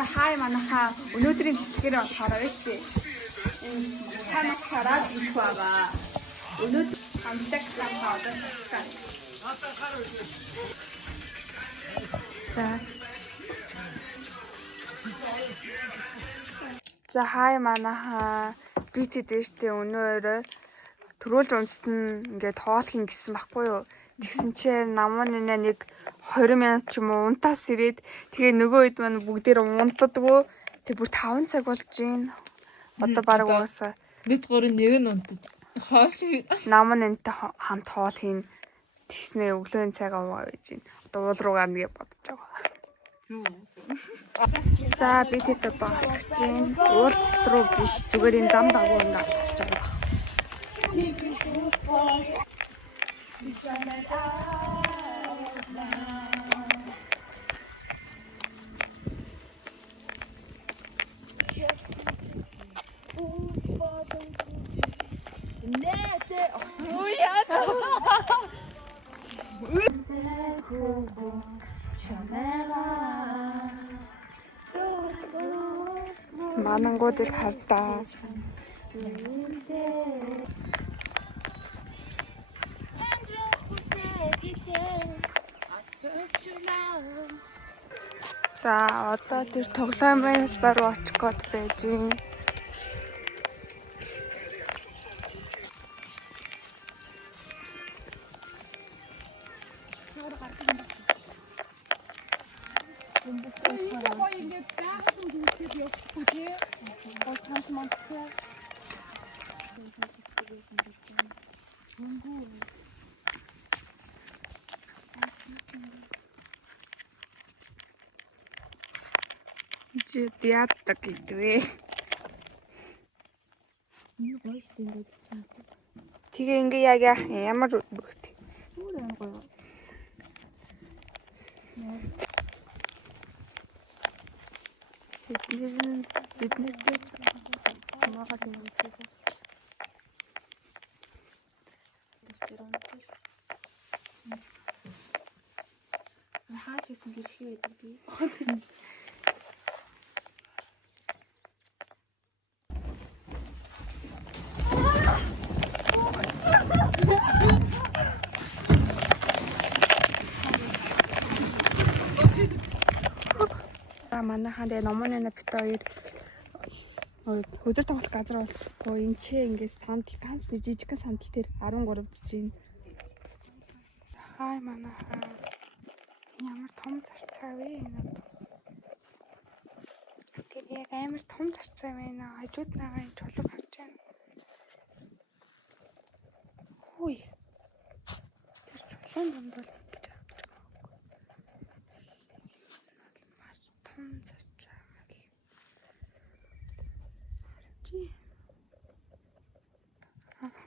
За хай манайхаа өнөөдрийн бичлэгээр болохоор өвчтэй. Танах хараад ирэх байгаа. Өнөөдөр хамтдаг хамтаа одоо цацсан. За хай манайхаа би тэдэштэй өнөөрөө төрүүлж унстан ингээд тоолхин гэсэн байхгүй юу. Тэгсэн чинь намын нэг 20 минут ч юм уу унтаас ирээд тэгээ нөгөө хэд маань бүгдээр унтдаггүй. Тэг бүр 5 цаг болж гин. Одоо баг уусаа. Бид гурын нэг нь унтаж. Хоолч Намын энтэй хамт хоол хийн. Тэгснээ өглөөний цаг аваа байж гин. Одоо уул руугаар нэгэ бодож байгаа. За би тэт багч гин. Уул руу биш зүгээр энэ зам дагуу ингээд гарч байгаа. Манангуудыг хардаа. За одоо тэр тоглоомын хэлбэр рүү очих гээд байж гин. Чи яадаг гэдвэ? Тэгээ ингээ яг ямар бүгд. Биднэртэй хамаагаад юм уу? Хаач гэсэн гэршиг байдаг би. Манайхан тэгээ номоноо бит хоёр хөдөр тоглох газар болтгоо энэ ч ингээд сандал ганц нэг жижиг сандал дээр 13 бичиж. Хай манайхан ямар том зарцаа вэ энэ. Тэгээ яг амар том зарцаа байна. Хажууд нагаа энэ чулуу харж байна. Хүй. Тэр чулуун донд бол ингэж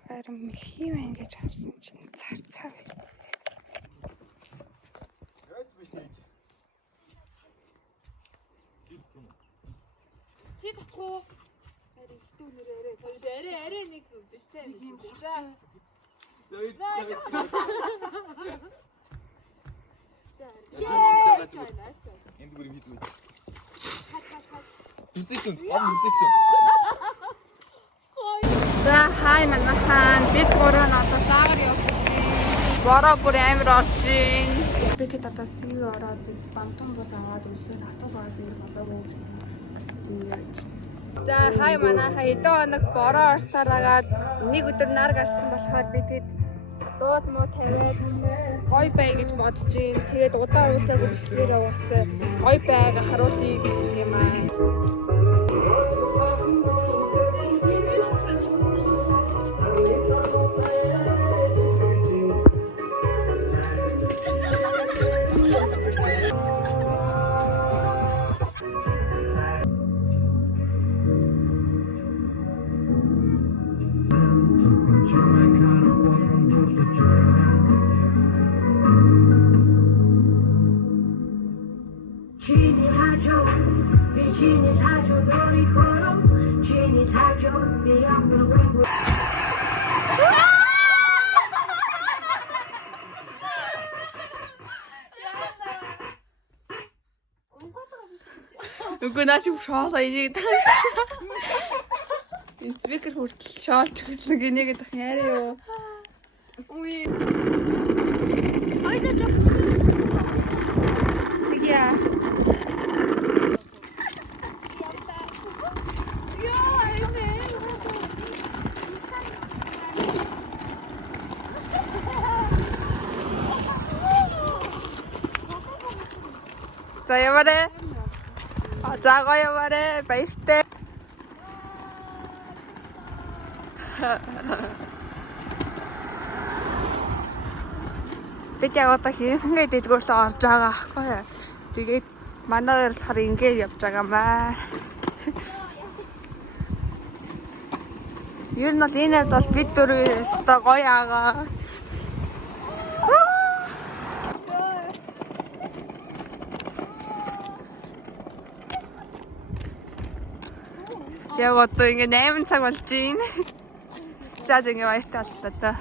харин мэлхий байна гэж харсан чинь зарцаа байна. Чи татхуу. Харин хитүү нэрээ арай нэг бэлцээ юм. За. Энд бүр юм хийдэг. Үсэкэн, үсэкэн. За хай манайхан бид гурав нь одоо саагаар явж байна. Бороо бүр амир орж байна. Би тэд одоо сүү ороод бамтан буу заваад өсөөл автобусаас ирэх болоогүй гэсэн. За хай манайхан эдэн хоног бороо орсоор агаад нэг өдөр нар гарсан болохоор би тэд дууд муу тавиад гой бай гэж бодож байна. Тэгээд удаан уулзаагүй бичлэгээрээ бас гой байга харуулъя гэсэн юм аа. Үгүй наа чи шоолоо энийг таа. Спикер хүртэл шоолч өгсөн гинэгээ дах яарэ юу. Уи. Айда жоо. Тэгье. За яваарэ. За гоё яваарэ. Баяртай. Бид яг одоо хэрэнгээ дэдгүүрлээ орж байгаа аахгүй юу. Тэгээд манай хоёр болохоор ингээд явж байгаа маа. Ер нь бол энэ хэд бол бид дөрөв өстой гоё агаа. Яг одоо ингээ 8 цаг болж байна. За ингэ баяртай боллоо та.